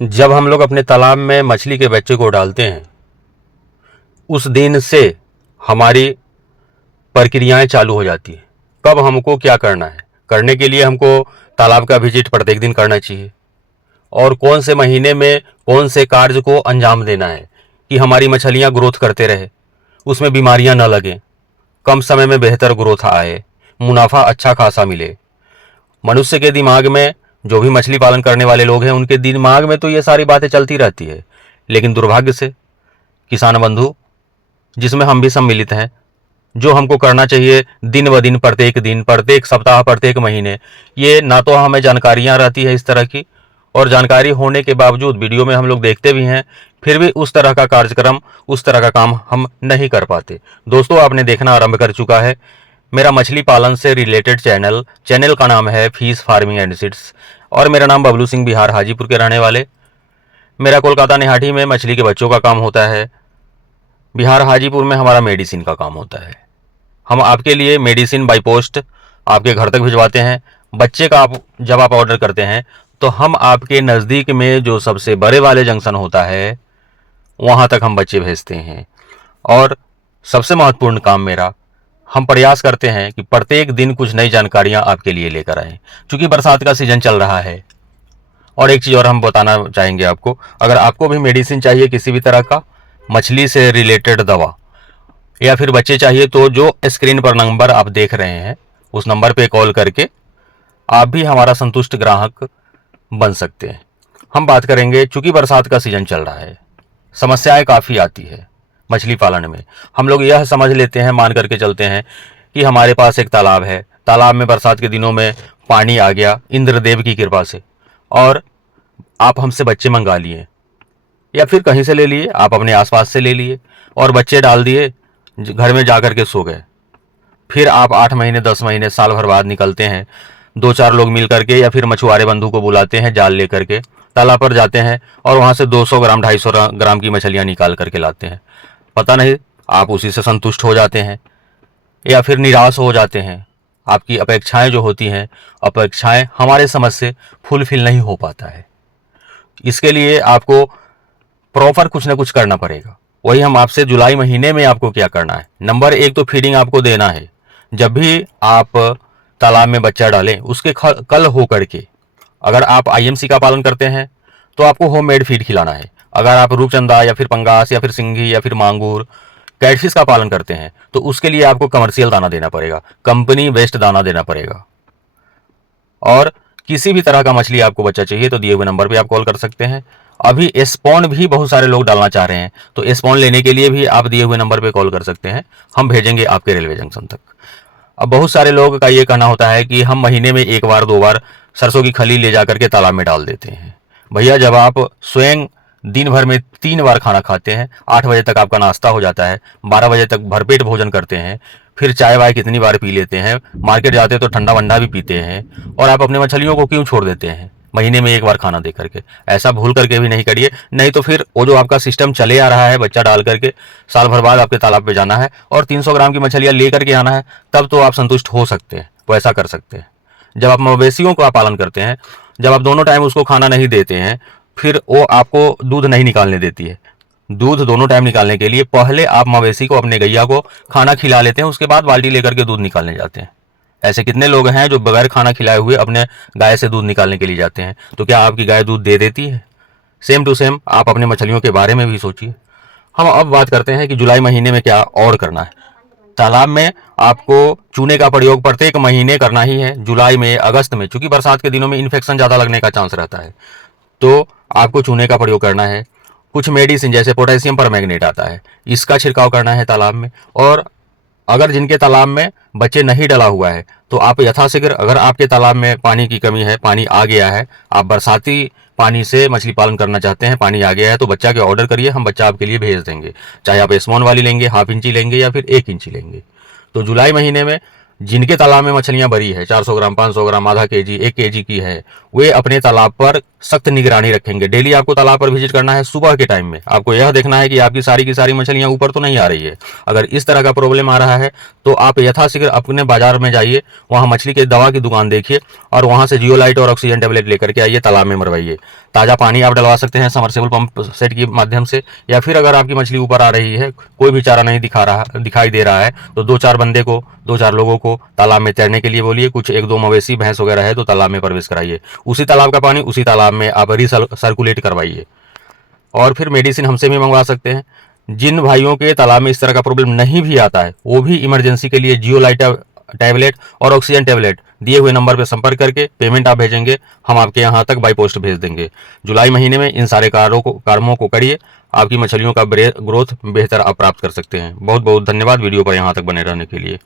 जब हम लोग अपने तालाब में मछली के बच्चे को डालते हैं, उस दिन से हमारी प्रक्रियाएं चालू हो जाती हैं। कब हमको क्या करना है, करने के लिए हमको तालाब का विजिट प्रत्येक दिन करना चाहिए, और कौन से महीने में कौन से कार्य को अंजाम देना है कि हमारी मछलियां ग्रोथ करते रहे, उसमें बीमारियां न लगें, कम समय में बेहतर ग्रोथ आए, मुनाफा अच्छा खासा मिले। मनुष्य के दिमाग में, जो भी मछली पालन करने वाले लोग हैं, उनके दिमाग में तो ये सारी बातें चलती रहती है, लेकिन दुर्भाग्य से किसान बंधु, जिसमें हम भी सम्मिलित हैं, जो हमको करना चाहिए दिन, प्रत्येक सप्ताह, प्रत्येक महीने, ये ना तो हमें जानकारियां रहती है इस तरह की, और जानकारी होने के बावजूद वीडियो में हम लोग देखते भी हैं, फिर भी उस तरह का कार्यक्रम, उस तरह का काम हम नहीं कर पाते। दोस्तों, आपने देखना आरंभ कर चुका है मेरा मछली पालन से रिलेटेड चैनल का नाम है फिश फार्मिंग एंड सीड्स, और मेरा नाम बबलू सिंह, बिहार हाजीपुर के रहने वाले। मेरा कोलकाता निहाटी में मछली के बच्चों का काम होता है, बिहार हाजीपुर में हमारा मेडिसिन का काम होता है। हम आपके लिए मेडिसिन बाई पोस्ट आपके घर तक भिजवाते हैं। बच्चे का जब आप ऑर्डर करते हैं तो हम आपके नज़दीक में जो सबसे बड़े वाले जंक्शन होता है, वहाँ तक हम बच्चे भेजते हैं। और सबसे महत्वपूर्ण काम मेरा, हम प्रयास करते हैं कि प्रत्येक दिन कुछ नई जानकारियाँ आपके लिए लेकर आएँ, क्योंकि बरसात का सीज़न चल रहा है। और एक चीज़ और हम बताना चाहेंगे आपको, अगर आपको भी मेडिसिन चाहिए किसी भी तरह का, मछली से रिलेटेड दवा, या फिर बच्चे चाहिए, तो जो स्क्रीन पर नंबर आप देख रहे हैं, उस नंबर पे कॉल करके आप भी हमारा संतुष्ट ग्राहक बन सकते हैं। हम बात करेंगे, चूंकि बरसात का सीजन चल रहा है, समस्याएं काफ़ी आती है मछली पालन में। हम लोग यह समझ लेते हैं, मान करके चलते हैं कि हमारे पास एक तालाब है, तालाब में बरसात के दिनों में पानी आ गया इंद्रदेव की कृपा से, और आप हमसे बच्चे मंगा लिए, या फिर कहीं से ले लिए, आप अपने आसपास से ले लिए और बच्चे डाल दिए, घर में जा कर के सो गए। फिर आप 8 महीने, 10 महीने, साल भर बाद निकलते हैं, 2-4 लोग मिल करके या फिर मछुआरे बंधु को बुलाते हैं, जाल लेकर के तालाब पर जाते हैं और वहाँ से 200 ग्राम, 250 ग्राम की मछलियाँ निकाल करके लाते हैं। पता नहीं आप उसी से संतुष्ट हो जाते हैं या फिर निराश हो जाते हैं। आपकी अपेक्षाएं जो होती हैं, अपेक्षाएं हमारे समझ से फुलफिल नहीं हो पाता है। इसके लिए आपको प्रॉपर कुछ ना कुछ करना पड़ेगा। वही हम आपसे जुलाई महीने में आपको क्या करना है, नंबर 1 तो फीडिंग आपको देना है। जब भी आप तालाब में बच्चा डालें, उसके कल हो करके, अगर आप आईएमसी का पालन करते हैं तो आपको होममेड फीड खिलाना है। अगर आप रूपचंदा या फिर पंगास या फिर सिंघी या फिर मांगूर, कैटफिश का पालन करते हैं तो उसके लिए आपको कमर्शियल दाना देना पड़ेगा, कंपनी बेस्ड दाना देना पड़ेगा। और किसी भी तरह का मछली आपको बच्चा चाहिए तो दिए हुए नंबर पे आप कॉल कर सकते हैं। अभी स्पॉन भी बहुत सारे लोग डालना चाह रहे हैं, तो स्पॉन लेने के लिए भी आप दिए हुए नंबर पे कॉल कर सकते हैं, हम भेजेंगे आपके रेलवे जंक्शन तक। अब बहुत सारे लोग का ये कहना होता है कि हम महीने में 1 बार 2 बार सरसों की खली ले जा करके तालाब में डाल देते हैं। भैया, जब आप स्वयं दिन भर में 3 बार खाना खाते हैं, 8 बजे तक आपका नाश्ता हो जाता है, 12 बजे तक भरपेट भोजन करते हैं, फिर चाय वाय कितनी बार पी लेते हैं, मार्केट जाते हैं तो ठंडा वंडा भी पीते हैं, और आप अपने मछलियों को क्यों छोड़ देते हैं महीने में 1 बार खाना दे करके? ऐसा भूल करके भी नहीं करिए, नहीं तो फिर वो जो आपका सिस्टम चले आ रहा है, बच्चा डाल करके साल भर बाद आपके तालाब पे जाना है और 300 ग्राम की मछलियाँ ले करके आना है, तब तो आप संतुष्ट हो सकते हैं, वो ऐसा कर सकते हैं। जब आप मवेशियों का पालन करते हैं, जब आप दोनों टाइम उसको खाना नहीं देते हैं, फिर वो आपको दूध नहीं निकालने देती है। दूध दोनों टाइम निकालने के लिए पहले आप मवेशी को, अपने गैया को खाना खिला लेते हैं, उसके बाद बाल्टी लेकर के दूध निकालने जाते हैं। ऐसे कितने लोग हैं जो बगैर खाना खिलाए हुए अपने गाय से दूध निकालने के लिए जाते हैं? तो क्या आपकी गाय दूध दे देती है? सेम टू सेम आप अपने मछलियों के बारे में भी सोचिए। हम अब बात करते हैं कि जुलाई महीने में क्या और करना है। तालाब में आपको चूने का प्रयोग प्रत्येक महीने करना ही है। जुलाई में, अगस्त में, चूंकि बरसात के दिनों में इन्फेक्शन ज़्यादा लगने का चांस रहता है, तो आपको चूने का प्रयोग करना है। कुछ मेडिसिन जैसे पोटेशियम परमैंगनेट आता है, इसका छिड़काव करना है तालाब में। और अगर जिनके तालाब में बच्चे नहीं डला हुआ है तो आप यथाशीघ्र, अगर आपके तालाब में पानी की कमी है, पानी आ गया है, आप बरसाती पानी से मछली पालन करना चाहते हैं, पानी आ गया है, तो बच्चा के ऑर्डर करिए, हम बच्चा आपके लिए भेज देंगे। चाहे आप स्मॉन वाली लेंगे, हाफ इंची लेंगे या फिर 1 इंची लेंगे। तो जुलाई महीने में जिनके तालाब में मछलियां भरी है, 400 ग्राम, 500 ग्राम, आधा केजी, 1 केजी की है, वे अपने तालाब पर सख्त निगरानी रखेंगे। डेली आपको तालाब पर विजिट करना है सुबह के टाइम में। आपको यह देखना है कि आपकी सारी की सारी मछलियां ऊपर तो नहीं आ रही है। अगर इस तरह का प्रॉब्लम आ रहा है तो आप यथाशीघ्र अपने बाजार में जाइए, वहां मछली के दवा की दुकान देखिए और वहां से जियोलाइट और ऑक्सीजन टेबलेट लेकर के आइए, तालाब में मरवाइए। ताज़ा पानी आप डलवा सकते हैं समरसेबल पंप सेट के माध्यम से, या फिर अगर आपकी मछली ऊपर आ रही है, कोई भी चारा नहीं दिखाई दे रहा है, तो 2-4 लोगों को तालाब में तैरने के लिए बोलिए। कुछ 1-2 मवेशी भैंस वगैरह है तो तालाब में प्रवेश कराइए। उसी तालाब का पानी उसी तालाब में आप सर्कुलेट करवाइए। और फिर मेडिसिन हमसे भी मंगवा सकते हैं। जिन भाइयों के तालाब में इस तरह का प्रॉब्लम नहीं भी आता है, वो भी इमरजेंसी के लिए जियोलाइट टैबलेट और ऑक्सीजन टैबलेट दिए हुए नंबर पर संपर्क करके पेमेंट आप भेजेंगे, हम आपके यहाँ तक बाई पोस्ट भेज देंगे। जुलाई महीने में इन सारे कामों को करिए, आपकी मछलियों का ग्रोथ बेहतर आप प्राप्त कर सकते हैं। बहुत बहुत धन्यवाद वीडियो पर यहाँ तक बने रहने के लिए।